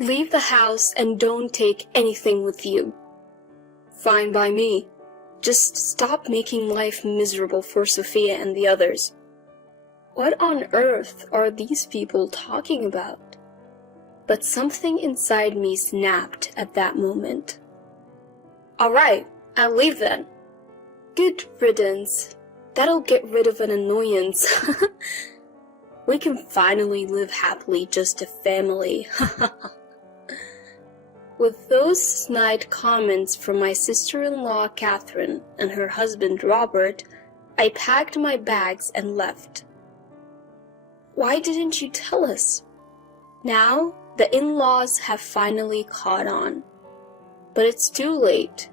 Leave the house and don't take anything with you. Fine by me. Just stop making life miserable for Sophia and the others. What on earth are these people talking about? But something inside me snapped at that moment. All right, I'll leave then. Good riddance. That'll get rid of an annoyance. We can finally live happily just a family. With those snide comments from my sister-in-law Catherine and her husband Robert, I packed my bags and left. Why didn't you tell us? Now, the in-laws have finally caught on. But it's too late.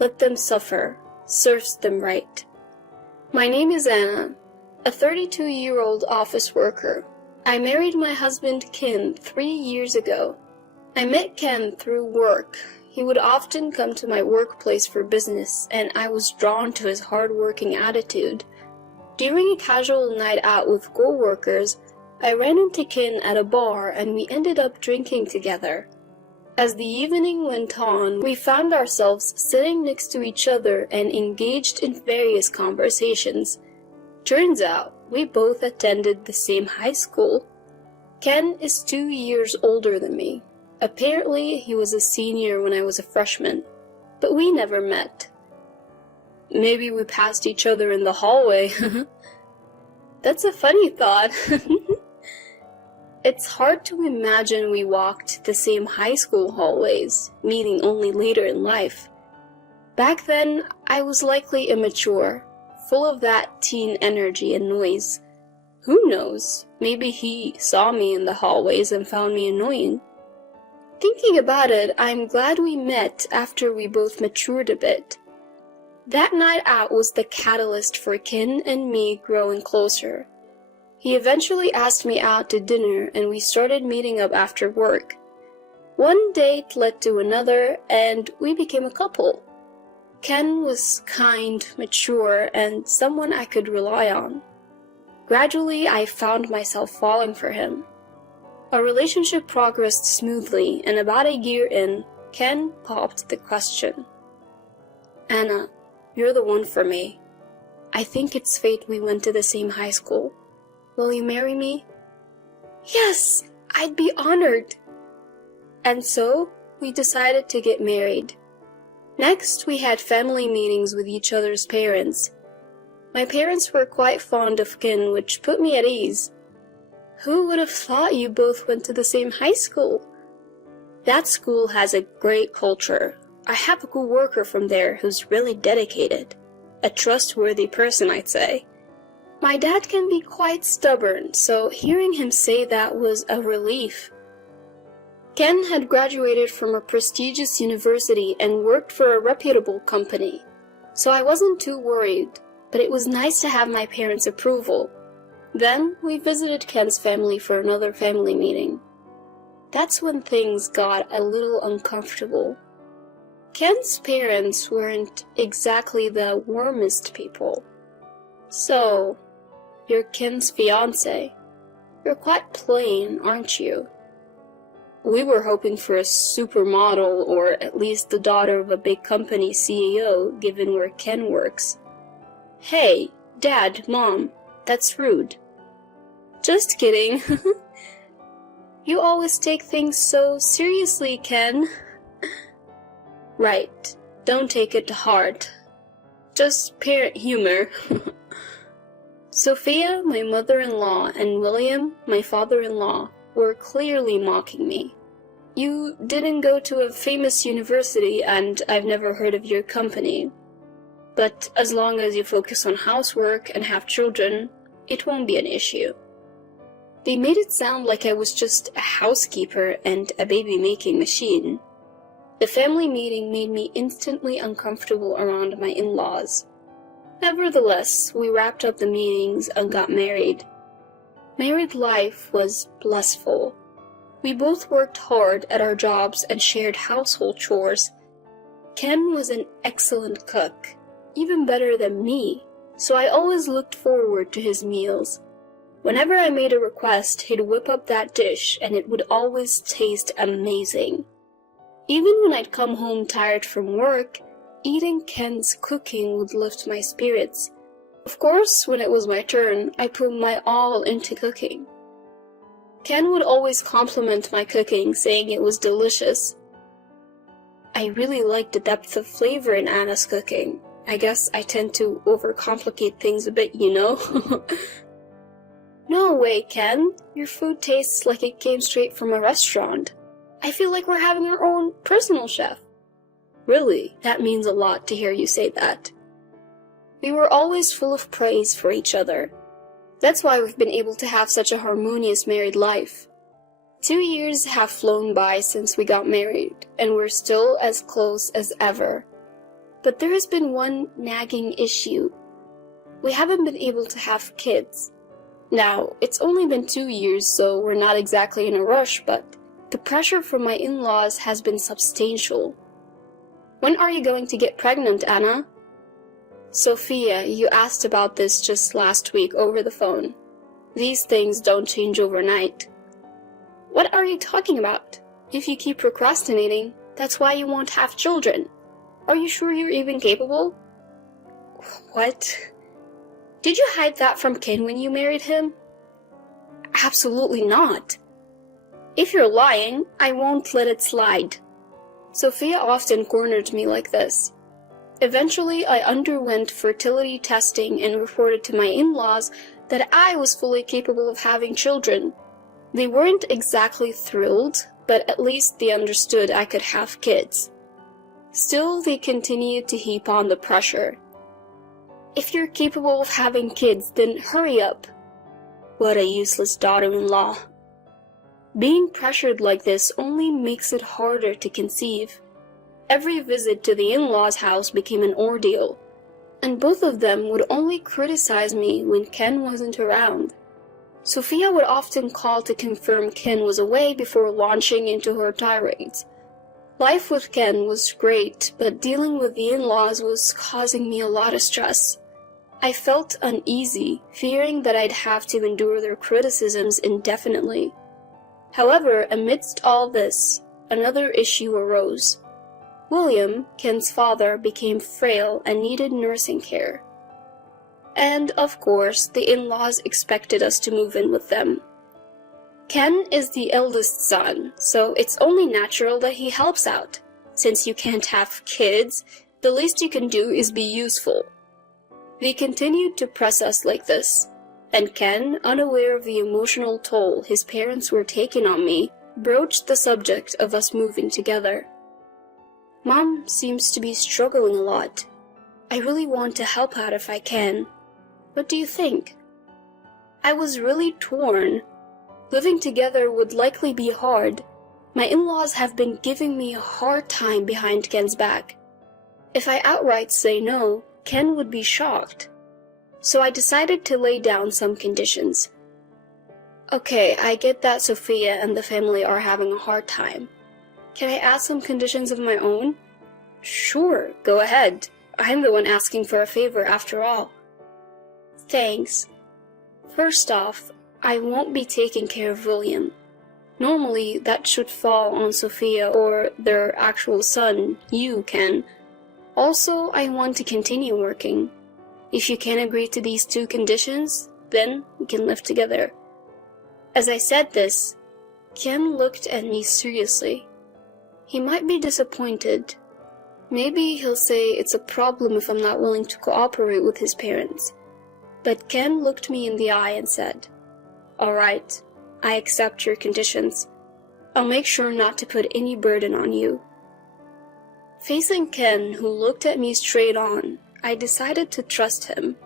Let them suffer. Serves them right. My name is Anna, a 32-year-old office worker. I married my husband Ken 3 years ago. I met Ken through work. He would often come to my workplace for business, and I was drawn to his hard-working attitude. During a casual night out with co-workers, I ran into Ken at a bar and we ended up drinking together. As the evening went on, we found ourselves sitting next to each other and engaged in various conversations. Turns out, we both attended the same high school. Ken is 2 years older than me. Apparently, he was a senior when I was a freshman, but we never met. Maybe we passed each other in the hallway. That's a funny thought. It's hard to imagine we walked the same high school hallways, meeting only later in life. Back then, I was likely immature, full of that teen energy and noise. Who knows, maybe he saw me in the hallways and found me annoying. Thinking about it, I'm glad we met after we both matured a bit. That night out was the catalyst for Ken and me growing closer. He eventually asked me out to dinner and we started meeting up after work. One date led to another and we became a couple. Ken was kind, mature, and someone I could rely on. Gradually, I found myself falling for him. Our relationship progressed smoothly, and about a year in, Ken popped the question. Anna, you're the one for me. I think it's fate we went to the same high school. Will you marry me? Yes, I'd be honored. And so, we decided to get married. Next, we had family meetings with each other's parents. My parents were quite fond of Ken, which put me at ease. Who would have thought you both went to the same high school? That school has a great culture. I have a co-worker from there who's really dedicated. A trustworthy person, I'd say. My dad can be quite stubborn, so hearing him say that was a relief. Ken had graduated from a prestigious university and worked for a reputable company, so I wasn't too worried, but it was nice to have my parents' approval. Then we visited Ken's family for another family meeting. That's when things got a little uncomfortable. Ken's parents weren't exactly the warmest people. So, you're Ken's fiancé. You're quite plain, aren't you? We were hoping for a supermodel or at least the daughter of a big company CEO, given where Ken works. Hey, Dad, Mom, that's rude. Just kidding. You always take things so seriously, Ken. Right, don't take it to heart. Just parent humor. Sophia, my mother-in-law, and William, my father-in-law, were clearly mocking me. You didn't go to a famous university and I've never heard of your company. But as long as you focus on housework and have children, it won't be an issue. They made it sound like I was just a housekeeper and a baby-making machine. The family meeting made me instantly uncomfortable around my in-laws. Nevertheless, we wrapped up the meetings and got married. Married life was blissful. We both worked hard at our jobs and shared household chores. Ken was an excellent cook, even better than me, so I always looked forward to his meals. Whenever I made a request, he'd whip up that dish, and it would always taste amazing. Even when I'd come home tired from work, eating Ken's cooking would lift my spirits. Of course, when it was my turn, I put my all into cooking. Ken would always compliment my cooking, saying it was delicious. I really liked the depth of flavor in Anna's cooking. I guess I tend to overcomplicate things a bit, you know? No way, Ken. Your food tastes like it came straight from a restaurant. I feel like we're having our own personal chef. Really, that means a lot to hear you say that. We were always full of praise for each other. That's why we've been able to have such a harmonious married life. 2 years have flown by since we got married, and we're still as close as ever. But there has been one nagging issue. We haven't been able to have kids. Now, it's only been 2 years, so we're not exactly in a rush, but the pressure from my in-laws has been substantial. When are you going to get pregnant, Anna? Sophia, you asked about this just last week over the phone. These things don't change overnight. What are you talking about? If you keep procrastinating, that's why you won't have children. Are you sure you're even capable? What? Did you hide that from Ken when you married him? Absolutely not. If you're lying, I won't let it slide. Sophia often cornered me like this. Eventually, I underwent fertility testing and reported to my in-laws that I was fully capable of having children. They weren't exactly thrilled, but at least they understood I could have kids. Still, they continued to heap on the pressure. If you're capable of having kids, then hurry up. What a useless daughter-in-law. Being pressured like this only makes it harder to conceive. Every visit to the in-laws' house became an ordeal, and both of them would only criticize me when Ken wasn't around. Sophia would often call to confirm Ken was away before launching into her tirades. Life with Ken was great, but dealing with the in-laws was causing me a lot of stress. I felt uneasy, fearing that I'd have to endure their criticisms indefinitely. However, amidst all this, another issue arose. William, Ken's father, became frail and needed nursing care. And, of course, the in-laws expected us to move in with them. Ken is the eldest son, so it's only natural that he helps out. Since you can't have kids, the least you can do is be useful. They continued to press us like this, and Ken, unaware of the emotional toll his parents were taking on me, broached the subject of us moving together. Mom seems to be struggling a lot. I really want to help out if I can. What do you think? I was really torn. Living together would likely be hard. My in-laws have been giving me a hard time behind Ken's back. If I outright say no, Ken would be shocked. So I decided to lay down some conditions. Okay, I get that Sophia and the family are having a hard time. Can I add some conditions of my own? Sure, go ahead. I'm the one asking for a favor after all. Thanks. First off, I won't be taking care of William. Normally, that should fall on Sophia or their actual son, you, Ken. Also, I want to continue working. If you can agree to these 2 conditions, then we can live together. As I said this, Ken looked at me seriously. He might be disappointed. Maybe he'll say it's a problem if I'm not willing to cooperate with his parents. But Ken looked me in the eye and said, "All right, I accept your conditions. I'll make sure not to put any burden on you." Facing Ken, who looked at me straight on, I decided to trust him.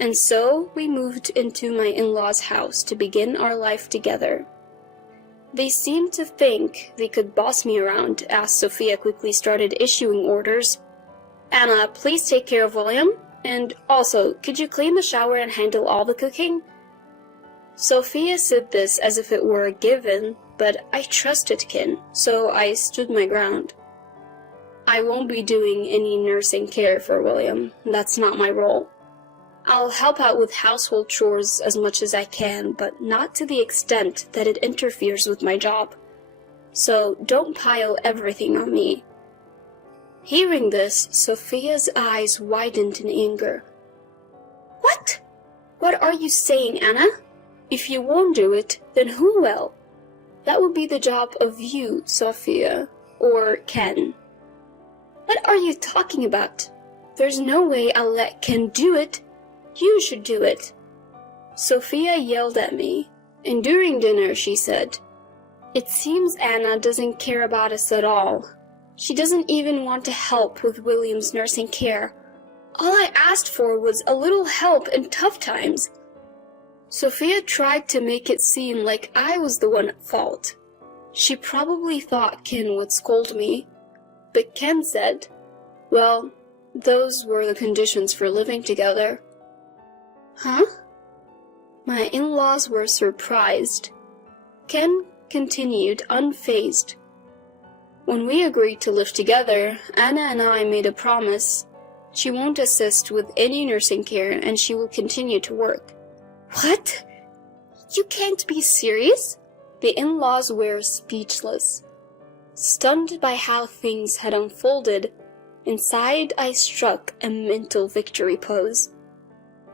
And so we moved into my in-laws' house to begin our life together. They seemed to think they could boss me around as Sophia quickly started issuing orders. "Anna, please take care of William. And also, could you clean the shower and handle all the cooking?" Sophia said this as if it were a given, but I trusted Ken, so I stood my ground. I won't be doing any nursing care for William. That's not my role. I'll help out with household chores as much as I can, but not to the extent that it interferes with my job. So don't pile everything on me." Hearing this, Sophia's eyes widened in anger. "What? What are you saying, Anna? If you won't do it, then who will? That would be the job of you, Sophia, or Ken." "What are you talking about? There's no way I'll let Ken do it. You should do it." Sophia yelled at me, and during dinner she said, "It seems Anna doesn't care about us at all. She doesn't even want to help with William's nursing care. All I asked for was a little help in tough times." Sophia tried to make it seem like I was the one at fault. She probably thought Ken would scold me, but Ken said, "Well, those were the conditions for living together." "Huh?" My in-laws were surprised. Ken continued unfazed. "When we agreed to live together, Anna and I made a promise. She won't assist with any nursing care and she will continue to work." "What? You can't be serious?" The in-laws were speechless. Stunned by how things had unfolded, inside I struck a mental victory pose.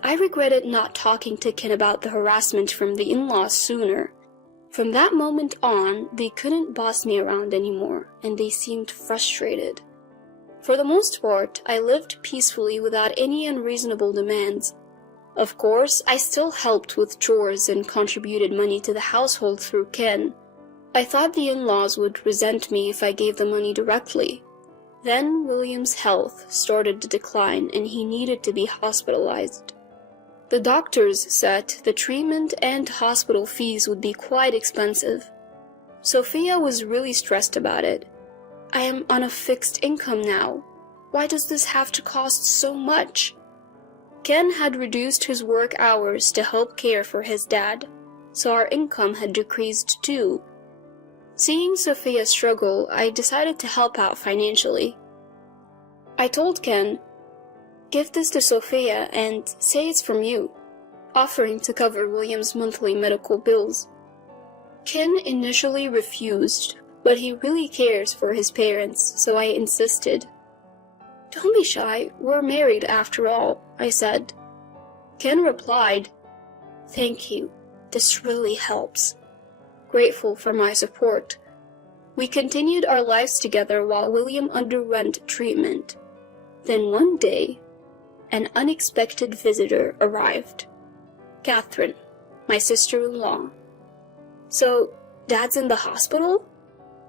I regretted not talking to Ken about the harassment from the in-laws sooner. From that moment on, they couldn't boss me around anymore, and they seemed frustrated. For the most part, I lived peacefully without any unreasonable demands. Of course, I still helped with chores and contributed money to the household through Ken. I thought the in-laws would resent me if I gave the money directly. Then William's health started to decline and he needed to be hospitalized. The doctors said the treatment and hospital fees would be quite expensive. Sophia was really stressed about it. "I am on a fixed income now. Why does this have to cost so much?" Ken had reduced his work hours to help care for his dad, so our income had decreased too. Seeing Sophia struggle, I decided to help out financially. I told Ken, "Give this to Sophia and say it's from you," offering to cover William's monthly medical bills. Ken initially refused, but he really cares for his parents, so I insisted. "Don't be shy, we're married after all," I said. Ken replied, "Thank you, this really helps." Grateful for my support. We continued our lives together while William underwent treatment. Then one day, an unexpected visitor arrived. Catherine, my sister-in-law. "So, Dad's in the hospital?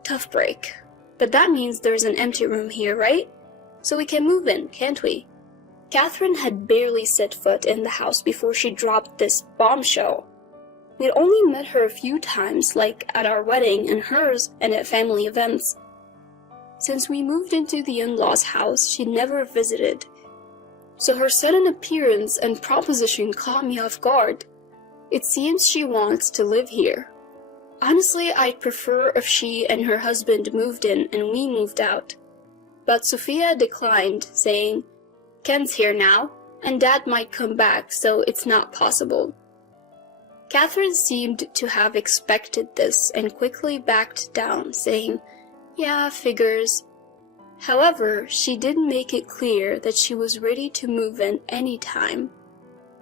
Tough break. But that means there's an empty room here, right? So we can move in, can't we?" Catherine had barely set foot in the house before she dropped this bombshell. We'd only met her a few times, like at our wedding and hers and at family events. Since we moved into the in-laws' house, she'd never visited. So her sudden appearance and proposition caught me off guard. It seems she wants to live here. Honestly, I'd prefer if she and her husband moved in and we moved out. But Sophia declined, saying, "Ken's here now, and Dad might come back, so it's not possible." Catherine seemed to have expected this and quickly backed down, saying, "Yeah, figures." However, she did make it clear that she was ready to move in any time.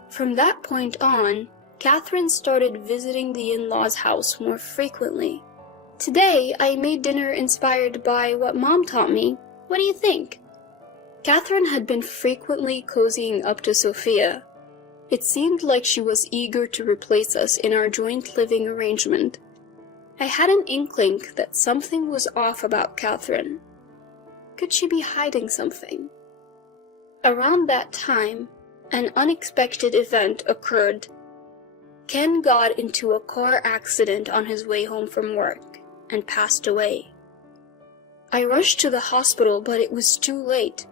From that point on, Catherine started visiting the in-laws' house more frequently. "Today, I made dinner inspired by what Mom taught me. What do you think?" Catherine had been frequently cozying up to Sophia. It seemed like she was eager to replace us in our joint living arrangement. I had an inkling that something was off about Catherine. Could she be hiding something? Around that time, an unexpected event occurred. Ken got into a car accident on his way home from work and passed away. I rushed to the hospital, but it was too late.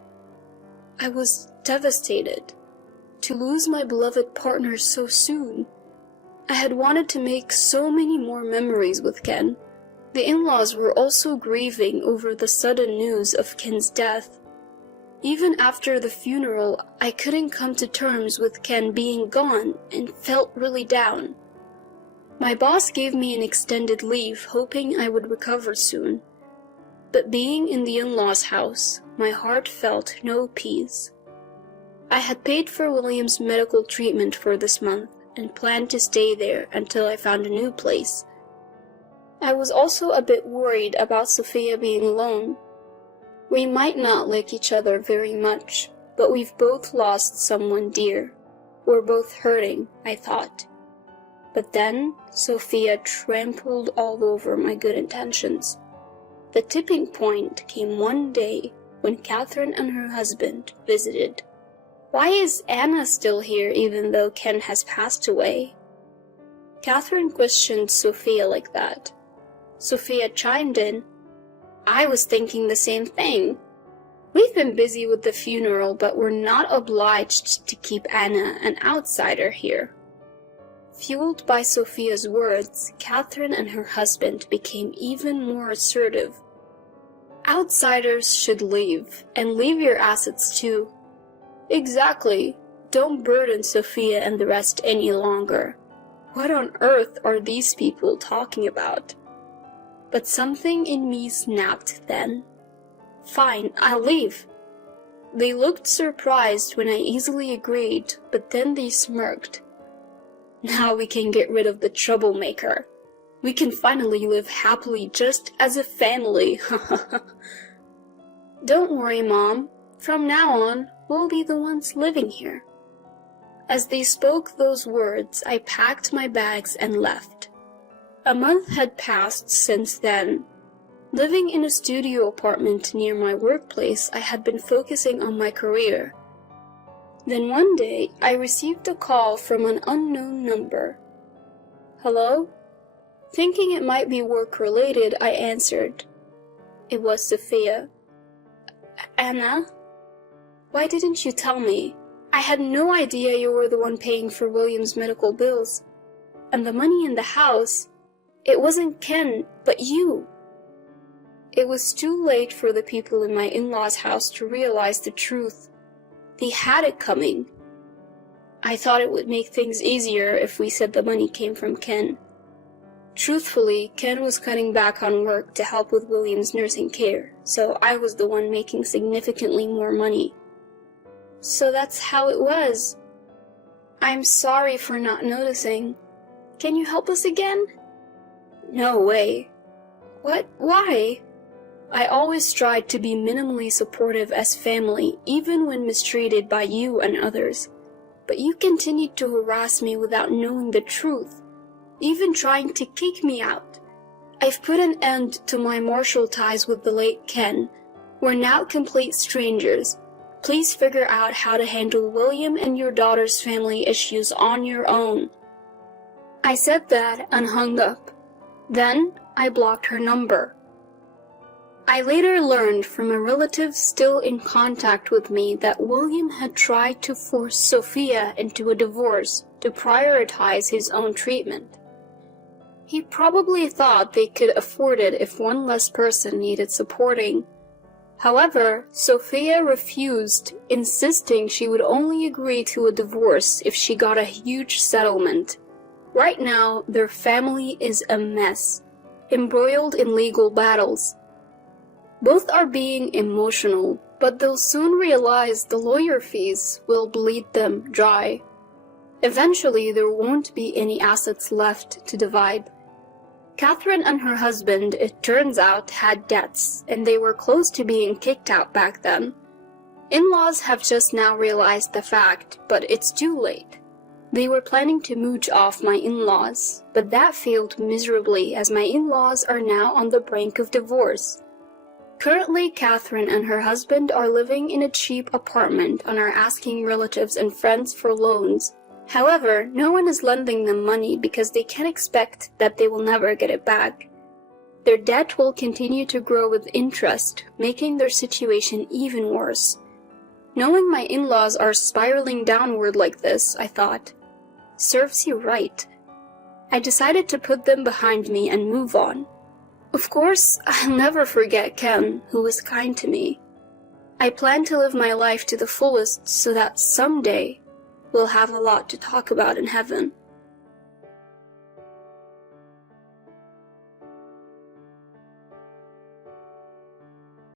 I was devastated. To lose my beloved partner so soon. I had wanted to make so many more memories with Ken. The in-laws were also grieving over the sudden news of Ken's death. Even after the funeral, I couldn't come to terms with Ken being gone and felt really down. My boss gave me an extended leave, hoping I would recover soon. But being in the in-laws' house, my heart felt no peace. I had paid for William's medical treatment for this month and planned to stay there until I found a new place. I was also a bit worried about Sophia being alone. We might not like each other very much, but we've both lost someone dear. We're both hurting, I thought. But then, Sophia trampled all over my good intentions. The tipping point came one day when Catherine and her husband visited. Why is Anna still here even though Ken has passed away? Catherine questioned Sophia like that. Sophia chimed in, I was thinking the same thing. We've been busy with the funeral, but we're not obliged to keep Anna, an outsider, here. Fueled by Sophia's words, Catherine and her husband became even more assertive. Outsiders should leave, and leave your assets too. Exactly. Don't burden Sophia and the rest any longer. What on earth are these people talking about? But something in me snapped then. Fine, I'll leave. They looked surprised when I easily agreed, but then they smirked. Now we can get rid of the troublemaker. We can finally live happily just as a family. Don't worry, Mom. From now on, we'll be the ones living here. As they spoke those words, I packed my bags and left. A month had passed since then. Living in a studio apartment near my workplace, I had been focusing on my career. Then one day, I received a call from an unknown number. Hello? Thinking it might be work-related, I answered. It was Sophia. Anna? Why didn't you tell me? I had no idea you were the one paying for William's medical bills. And the money in the house, it wasn't Ken, but you. It was too late for the people in my in-laws' house to realize the truth. They had it coming. I thought it would make things easier if we said the money came from Ken. Truthfully, Ken was cutting back on work to help with William's nursing care, so I was the one making significantly more money. So that's how it was. I'm sorry for not noticing. Can you help us again? No way. What? Why? I always tried to be minimally supportive as family, even when mistreated by you and others. But you continued to harass me without knowing the truth, even trying to kick me out. I've put an end to my martial ties with the late Ken. We're now complete strangers. Please figure out how to handle William and your daughter's family issues on your own. I said that and hung up. Then I blocked her number. I later learned from a relative still in contact with me that William had tried to force Sophia into a divorce to prioritize his own treatment. He probably thought they could afford it if one less person needed supporting. However, Sophia refused, insisting she would only agree to a divorce if she got a huge settlement. Right now, their family is a mess, embroiled in legal battles. Both are being emotional, but they'll soon realize the lawyer fees will bleed them dry. Eventually, there won't be any assets left to divide. Catherine and her husband, it turns out, had debts, and they were close to being kicked out back then. In-laws have just now realized the fact, but it's too late. They were planning to mooch off my in-laws, but that failed miserably as my in-laws are now on the brink of divorce. Currently, Catherine and her husband are living in a cheap apartment and are asking relatives and friends for loans. However, no one is lending them money because they can expect that they will never get it back. Their debt will continue to grow with interest, making their situation even worse. Knowing my in-laws are spiraling downward like this, I thought, serves you right. I decided to put them behind me and move on. Of course, I'll never forget Ken, who was kind to me. I plan to live my life to the fullest so that someday we'll have a lot to talk about in heaven.